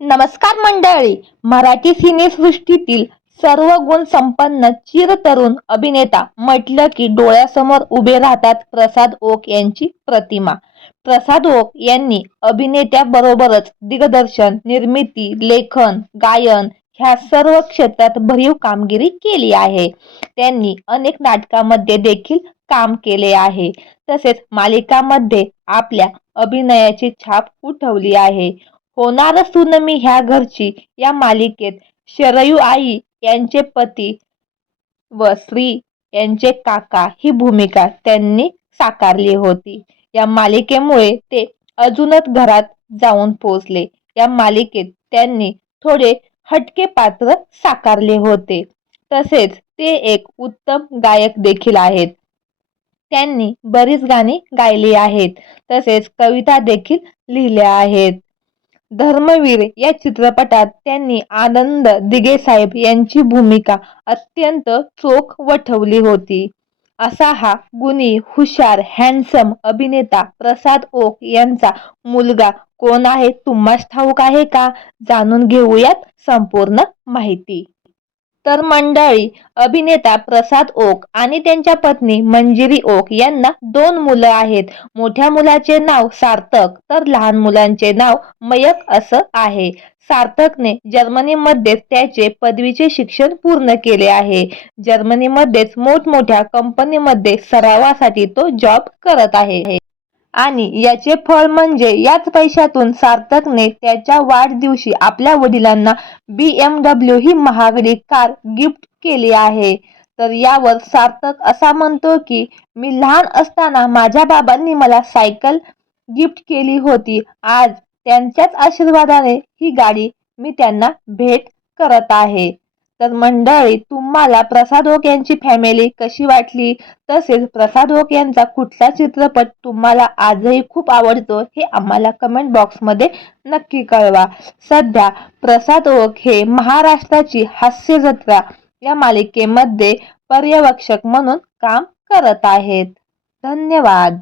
नमस्कार मंडळी मराठी सिनेसृष्टीतील सर्व गुण संपन्न चिरतरुण अभिनेता म्हटलं की डोळ्यासमोर उभे राहतात प्रसाद ओक यांची प्रतिमा. प्रसाद ओक यांनी अभिनेत्याबरोबरच दिग्दर्शन निर्मिती लेखन गायन ह्या सर्व क्षेत्रात भरीव कामगिरी केली आहे. त्यांनी अनेक नाटकामध्ये देखील काम केले आहे. तसेच मालिकामध्ये आपल्या अभिनयाची छाप उठवली आहे. होणार सून मी ह्या घरची या मालिकेत शरयू आई यांचे पती व श्री यांचे काका ही भूमिका त्यांनी साकारली होती. या मालिकेमुळे ते अजूनच घरात जाऊन पोहोचले. या मालिकेत त्यांनी थोडे हटके पात्र साकारले होते. तसेच ते एक उत्तम गायक देखील आहेत. त्यांनी बरीच गाणी गायली आहेत. तसेच कविता देखील लिहिल्या आहेत. धर्मवीर या चित्रपटात त्यांनी आनंद दिगे साहेब यांची भूमिका अत्यंत चोख वठवली होती. असा हा गुणी हुशार हँडसम अभिनेता प्रसाद ओक यांचा मुलगा कोण आहे तुम्हास ठाऊक आहे का? जाणून घेऊयात संपूर्ण माहिती. तर मंडळी अभिनेता प्रसाद ओक आणि त्यांच्या पत्नी मंजिरी ओक यांना दोन मुलं आहेत. मोठ्या मुलाचे नाव सार्थक तर लहान मुलांचे नाव मयक असं आहे. सार्थकने जर्मनीमध्ये त्याचे पदवीचे शिक्षण पूर्ण केले आहे. जर्मनीमध्येच मोठमोठ्या कंपनीमध्ये सरावासाठी तो जॉब करत आहे. आणि याचे फळ म्हणजे याच पैशातून सार्थकने त्याच्या वाढदिवशी आपल्या वडिलांना बी एम डब्ल्यू ही महागडी कार गिफ्ट केली आहे. तर यावर सार्थक असा म्हणतो की मी लहान असताना माझ्या बाबांनी मला सायकल गिफ्ट केली होती. आज त्यांच्याच आशीर्वादाने ही गाडी मी त्यांना भेट करत आहे. तर मंडळी तुम्हाला प्रसाद ओक यांची फॅमिली कशी वाटली? तसेच प्रसाद ओक यांचा कुठला चित्रपट तुम्हाला आजही खूप आवडतो हे आम्हाला कमेंट बॉक्समध्ये नक्की कळवा. सध्या प्रसाद ओक हे महाराष्ट्राची हास्य जत्रा या मालिकेमध्ये पर्यवेक्षक म्हणून काम करत आहेत. धन्यवाद.